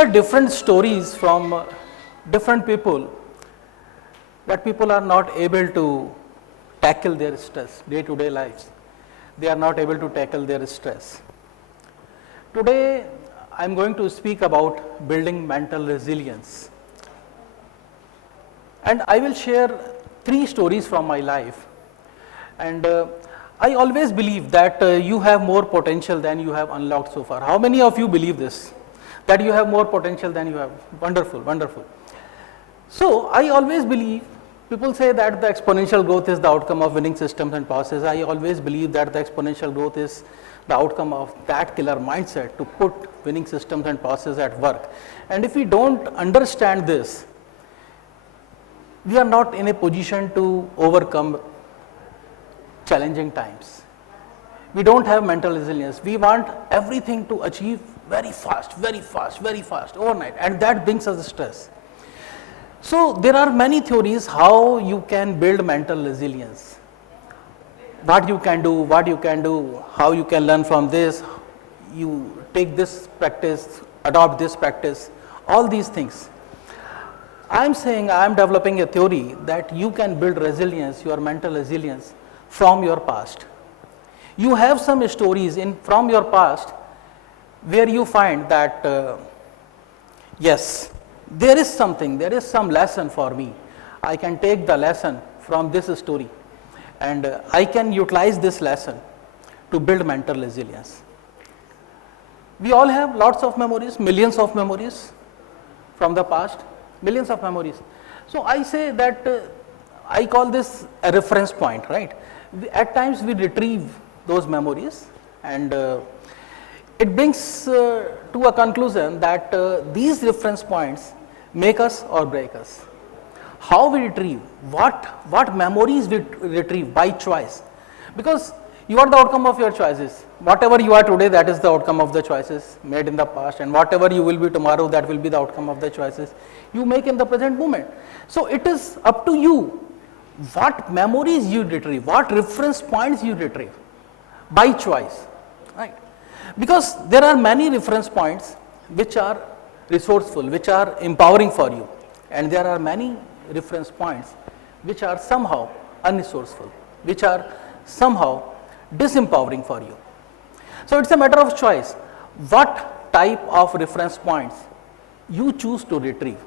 hear different stories from different people, that people are not able to tackle their stress, day-to-day lives. They are not able to tackle their stress. Today, I am going to speak about building mental resilience. And I will share 3 stories from my life. And I always believe that you have more potential than you have unlocked so far. How many of you believe this? That you have more potential than you have? Wonderful, wonderful. So I always believe, people say that the exponential growth is the outcome of winning systems and processes. I always believe that the exponential growth is the outcome of that killer mindset to put winning systems and processes at work. And if we don't understand this, we are not in a position to overcome challenging times. We don't have mental resilience. We want everything to achieve very fast, overnight, and that brings us stress. So there are many theories how you can build mental resilience. What you can do, how you can learn from this, you take this practice, adopt this practice, all these things. I am saying I am developing a theory that you can build resilience, your mental resilience, from your past. You have some stories from your past where you find that yes, there is some lesson for me. I can take the lesson from this story and I can utilize this lesson to build mental resilience. We all have lots of memories, millions of memories from the past, millions of memories. So I say that I call this a reference point, right? At times we retrieve those memories and it brings to a conclusion that these reference points make us or break us. How we retrieve, what memories we retrieve by choice, because you are the outcome of your choices. Whatever you are today, that is the outcome of the choices made in the past, and whatever you will be tomorrow, that will be the outcome of the choices you make in the present moment. So it is up to you what memories you retrieve, what reference points you retrieve by choice, right? Because there are many reference points which are resourceful, which are empowering for you, and there are many reference points which are somehow unresourceful, which are somehow disempowering for you. So it's a matter of choice, what type of reference points you choose to retrieve.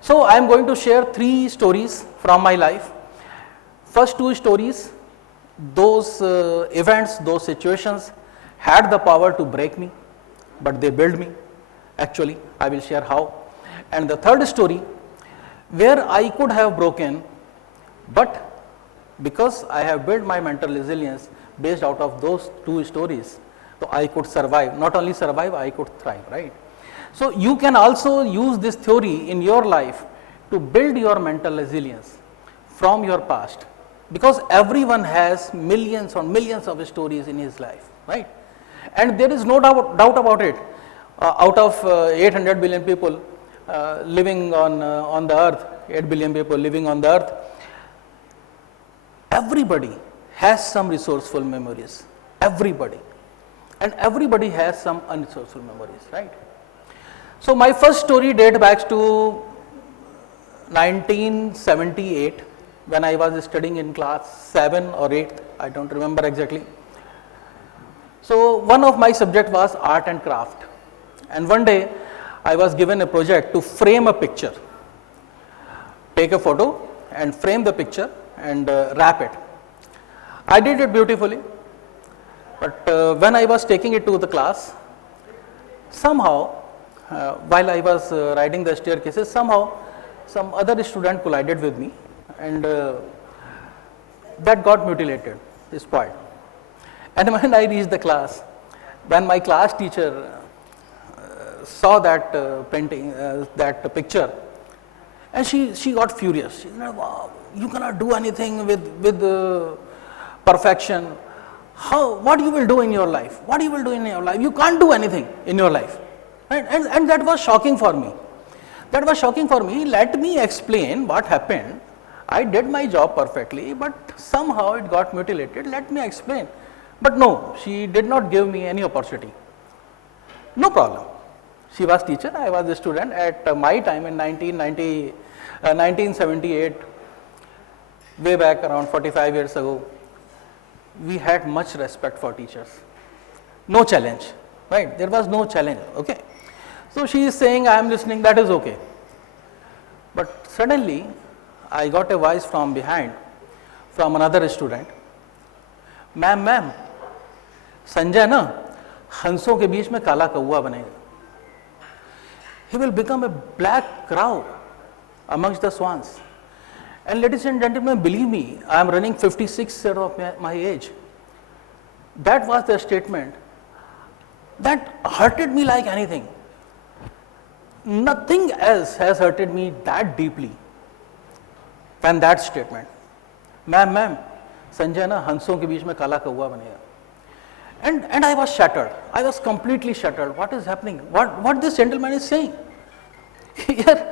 So I am going to share 3 stories from my life. First 2 stories, those events, those situations had the power to break me, but they built me. Actually, I will share how. And the third story, where I could have broken, but because I have built my mental resilience based out of those 2 stories, so I could survive. Not only survive, I could thrive, right? So you can also use this theory in your life to build your mental resilience from your past, because everyone has millions on millions of stories in his life, right? And there is no doubt about it. Out of 800 billion people living on the earth, 8 billion people living on the earth, everybody has some resourceful memories, everybody, and everybody has some unresourceful memories, right? So my first story dates back to 1978, when I was studying in class 7 or 8, I don't remember exactly. So one of my subject was art and craft, and one day I was given a project to frame a picture, take a photo and frame the picture and wrap it. I did it beautifully, but when I was taking it to the class, somehow while I was riding the staircases, somehow some other student collided with me, and that got mutilated, spoiled. And when I reached the class, when my class teacher saw that painting, that picture, and she got furious. She said, "Wow, you cannot do anything with perfection. What you will do in your life? What you will do in your life? You can't do anything in your life." Right? And that was shocking for me. That was shocking for me. Let me explain what happened. I did my job perfectly, but somehow it got mutilated. Let me explain. But no, she did not give me any opportunity. No problem. She was teacher, I was a student. At my time in 1978, way back around 45 years ago, we had much respect for teachers. No challenge, right? There was no challenge, okay? So she is saying, I am listening, that is okay. But suddenly, I got a voice from behind, from another student. Ma'am, Sanjay ना हंसों के बीच में काला कौवा बनेगा. He will become a black crow amongst the swans. And ladies and gentlemen, believe me, I am running 56 years of my age. That was the statement that hurted me like anything. Nothing else has hurted me that deeply than that statement. Ma'am, Sanjay na हंसों के बीच में काला कौवा बनेगा. And I was shattered. I was completely shattered. What is happening? What this gentleman is saying? Here,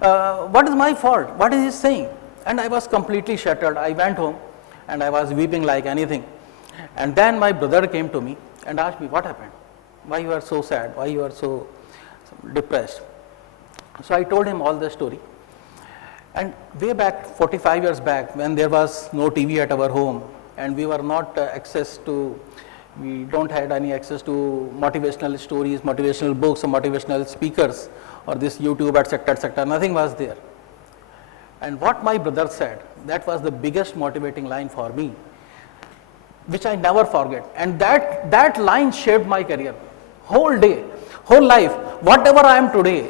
what is my fault? What is he saying? And I was completely shattered. I went home and I was weeping like anything. And then my brother came to me and asked me, what happened? Why you are so sad? Why you are so depressed? So I told him all the story. And way back, 45 years back, when there was no TV at our home and we were not we don't had any access to motivational stories, motivational books, or motivational speakers, or this YouTube, etc., nothing was there. And what my brother said, that was the biggest motivating line for me, which I never forget. And that line shaped my career. Whole day, whole life, whatever I am today,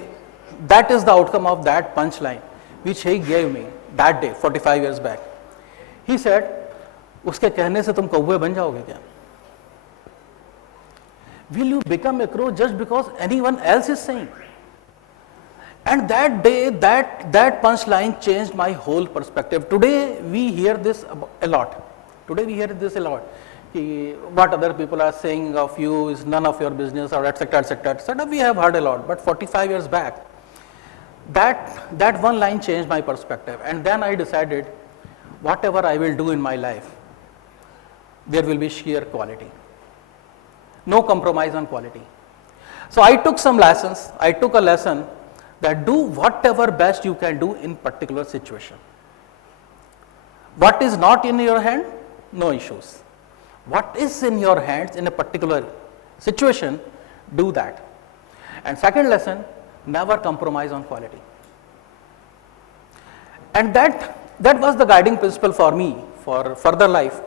that is the outcome of that punchline, which he gave me that day, 45 years back. He said, उसके कहने से तुम कौवे बन जाओगे क्या? Will you become a crow just because anyone else is saying? And that day, that punchline changed my whole perspective. Today we hear this a lot. What other people are saying of you is none of your business, or etc., etc., etc. We have heard a lot. But 45 years back, that one line changed my perspective. And then I decided, whatever I will do in my life, there will be sheer quality. No compromise on quality. So I took some lessons. I took a lesson that do whatever best you can do in particular situation. What is not in your hand, no issues. What is in your hands in a particular situation, do that. And second lesson, never compromise on quality. And that was the guiding principle for me for further life.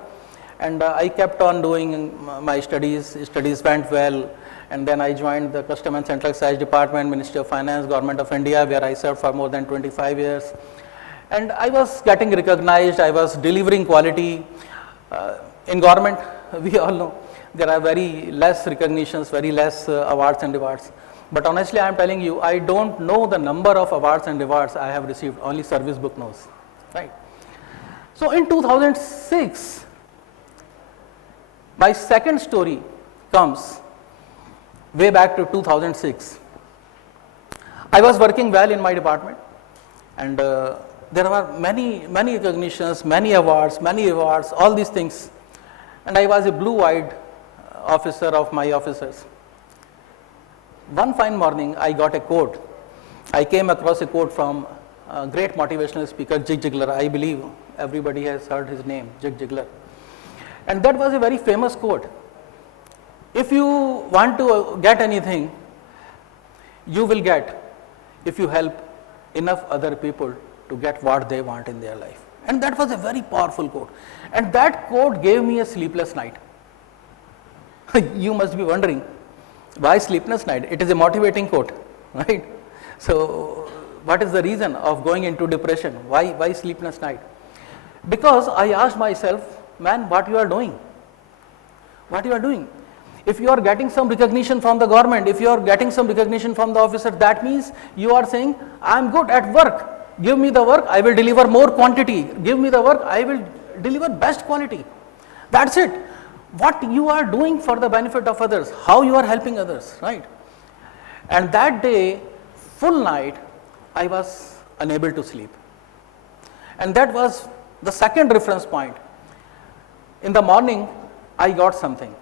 And I kept on doing my studies went well, and then I joined the Custom and Central Excise Department, Ministry of Finance, Government of India, where I served for more than 25 years. And I was getting recognized, I was delivering quality. In government, we all know, there are very less recognitions, very less awards and rewards. But honestly, I am telling you, I don't know the number of awards and rewards I have received, only service book knows, right? So in 2006, my second story comes way back to 2006. I was working well in my department, and there were many recognitions, many awards, all these things. And I was a blue-eyed officer of my officers. One fine morning, I got a quote. I came across a quote from a great motivational speaker, Zig Ziglar. I believe everybody has heard his name, Zig Ziglar. And that was a very famous quote. If you want to get anything, you will get if you help enough other people to get what they want in their life. And that was a very powerful quote. And that quote gave me a sleepless night. You must be wondering, why sleepless night? It is a motivating quote, right? So what is the reason of going into depression? Why sleepless night? Because I asked myself, man, what you are doing? What you are doing? If you are getting some recognition from the government, if you are getting some recognition from the officer, that means you are saying, I am good at work. Give me the work, I will deliver more quantity. Give me the work, I will deliver best quality. That's it. What you are doing for the benefit of others, how you are helping others, right? And that day, full night, I was unable to sleep. And that was the second reference point. In the morning, I got something.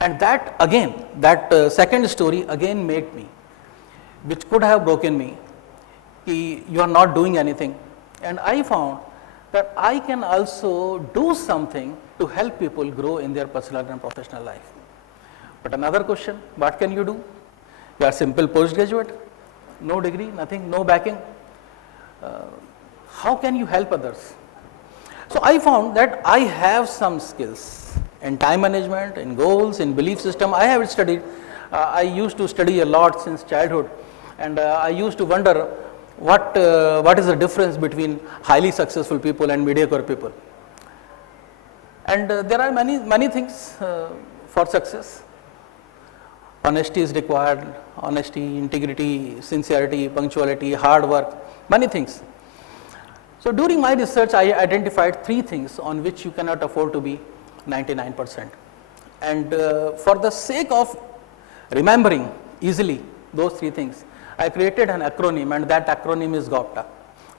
And that again, that second story again made me, which could have broken me, you are not doing anything. And I found that I can also do something to help people grow in their personal and professional life. But another question, what can you do? You are simple postgraduate, no degree, nothing, no backing. How can you help others? So I found that I have some skills in time management, in goals, in belief system. I have studied, I used to study a lot since childhood, and I used to wonder what is the difference between highly successful people and mediocre people. And there are many things for success. Honesty is required, honesty, integrity, sincerity, punctuality, hard work, many things. So during my research, I identified 3 things on which you cannot afford to be 99%. And for the sake of remembering easily those 3 things, I created an acronym, and that acronym is GOPTA,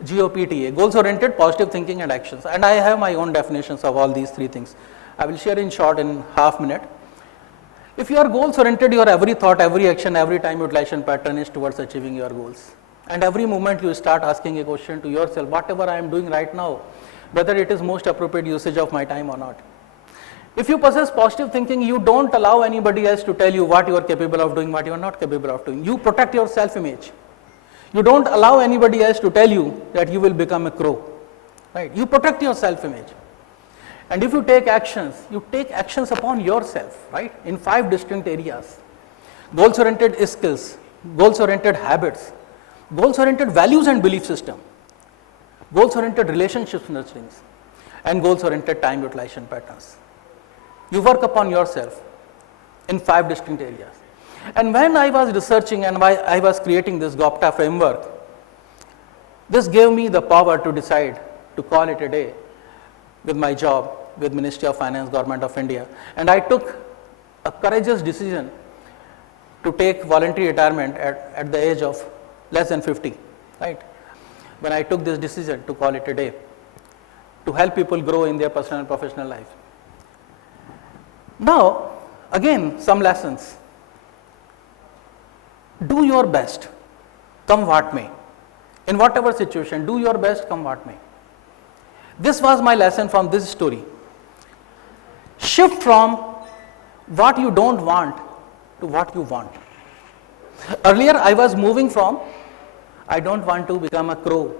G-O-P-T-A, Goals Oriented, Positive Thinking and Actions. And I have my own definitions of all these 3 things. I will share in short in half minute. If you are goals oriented, your every thought, every action, every time utilization pattern is towards achieving your goals. And every moment you start asking a question to yourself, whatever I am doing right now, whether it is most appropriate usage of my time or not. If you possess positive thinking, you don't allow anybody else to tell you what you are capable of doing, what you are not capable of doing. You protect your self-image. You don't allow anybody else to tell you that you will become a crow. Right? You protect your self-image. And if you take actions upon yourself, right, in 5 distinct areas. Goals-oriented skills, goals-oriented habits, goals-oriented values and belief system, goals-oriented relationships nurturings, and goals-oriented time utilization patterns. You work upon yourself in 5 distinct areas. And when I was researching and I was creating this GOPTA framework, this gave me the power to decide to call it a day with my job with Ministry of Finance, Government of India. And I took a courageous decision to take voluntary retirement at the age of less than 50, right? When I took this decision to call it a day, to help people grow in their personal and professional life. Now, again, some lessons. Do your best, come what may. In whatever situation, do your best, come what may. This was my lesson from this story. Shift from what you don't want to what you want. Earlier, I was moving from I don't want to become a crow.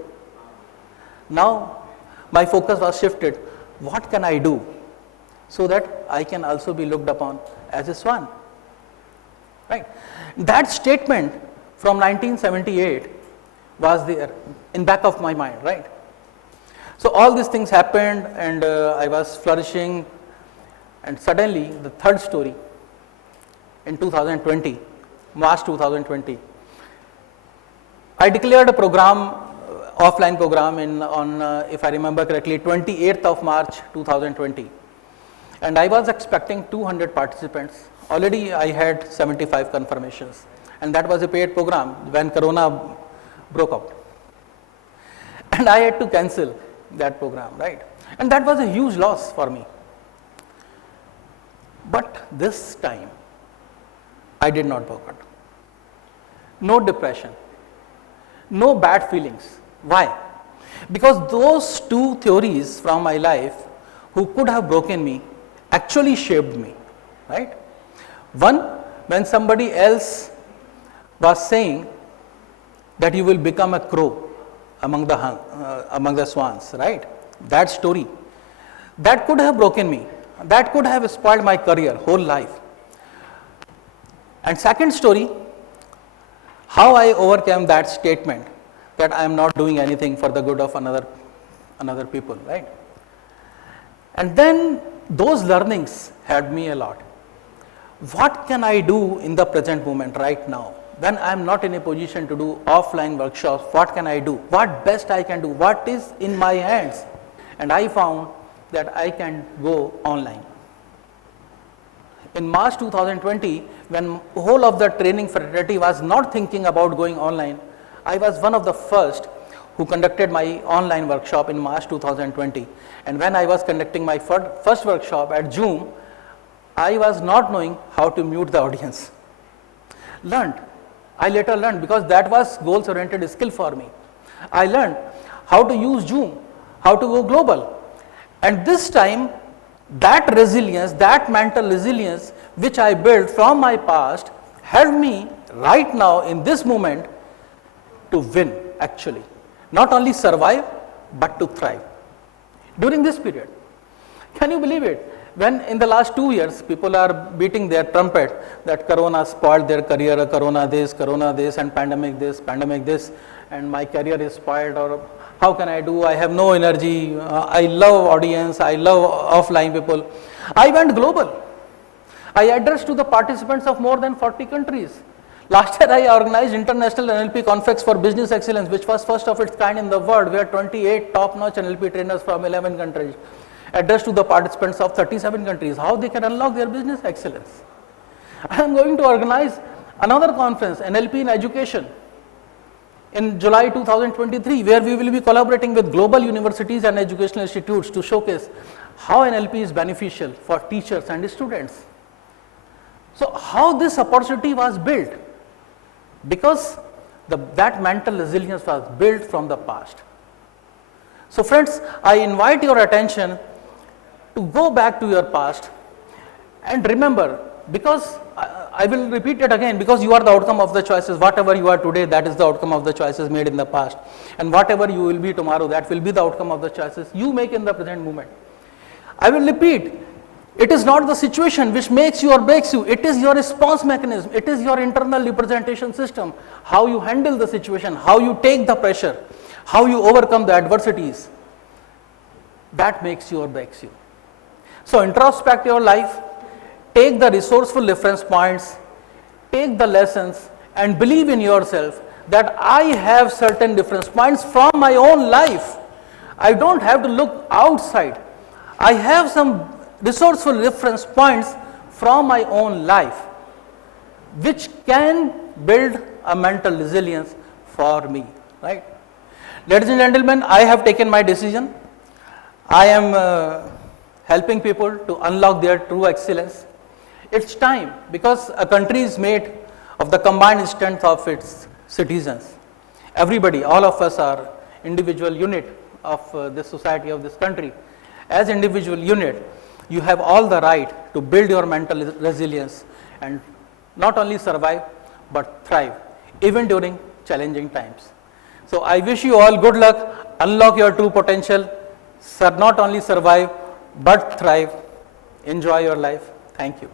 Now, my focus was shifted. What can I do so that I can also be looked upon as a swan? Right? That statement from 1978 was there in back of my mind, right? So all these things happened, and I was flourishing, and suddenly the third story in 2020, March 2020, I declared a program, offline program on if I remember correctly, 28th of March 2020, and I was expecting 200 participants. Already I had 75 confirmations, and that was a paid program when Corona broke out, and I had to cancel that program, right? And that was a huge loss for me. But this time, I did not work out. No depression, no bad feelings. Why? Because those 2 theories from my life who could have broken me actually shaped me, right? One, when somebody else was saying that you will become a crow among the swans, right? That story, that could have broken me. That could have spoiled my career, whole life. And second story, how I overcame that statement that I am not doing anything for the good of another people, right? And then those learnings helped me a lot. What can I do in the present moment right now? When I am not in a position to do offline workshops, what can I do? What best I can do? What is in my hands? And I found that I can go online. In March 2020, when whole of the training fraternity was not thinking about going online, I was one of the first who conducted my online workshop in March 2020. And when I was conducting my first workshop at Zoom, I was not knowing how to mute the audience. Learned. I later learned because that was goals oriented skill for me. I learned how to use Zoom, how to go global. And this time, that resilience, that mental resilience which I built from my past helped me right now in this moment to win actually. Not only survive, but to thrive. During this period. Can you believe it? When in the last 2 years, people are beating their trumpet that Corona spoiled their career, Corona this, and pandemic this, and my career is spoiled, or how can I do? I have no energy. I love audience. I love offline people. I went global. I addressed to the participants of more than 40 countries. Last year, I organized International NLP Conference for Business Excellence, which was first of its kind in the world, where 28 top-notch NLP trainers from 11 countries addressed to the participants of 37 countries, how they can unlock their business excellence. I am going to organize another conference, NLP in Education, in July 2023, where we will be collaborating with global universities and educational institutes to showcase how NLP is beneficial for teachers and students. So how this opportunity was built? Because that mental resilience was built from the past. So friends, I invite your attention to go back to your past and remember, because I will repeat it again, because you are the outcome of the choices. Whatever you are today, that is the outcome of the choices made in the past. And whatever you will be tomorrow, that will be the outcome of the choices you make in the present moment. I will repeat, it is not the situation which makes you or breaks you, it is your response mechanism, it is your internal representation system, how you handle the situation, how you take the pressure, how you overcome the adversities, that makes you or breaks you. So introspect your life, take the resourceful reference points, take the lessons and believe in yourself that I have certain reference points from my own life. I don't have to look outside. I have some resourceful reference points from my own life which can build a mental resilience for me, right? Ladies and gentlemen, I have taken my decision. I am helping people to unlock their true excellence. It's time, because a country is made of the combined strength of its citizens. Everybody, all of us are individual unit of this society, of this country. As individual unit, you have all the right to build your mental resilience and not only survive, but thrive, even during challenging times. So I wish you all good luck, unlock your true potential, not only survive, but thrive. Enjoy your life. Thank you.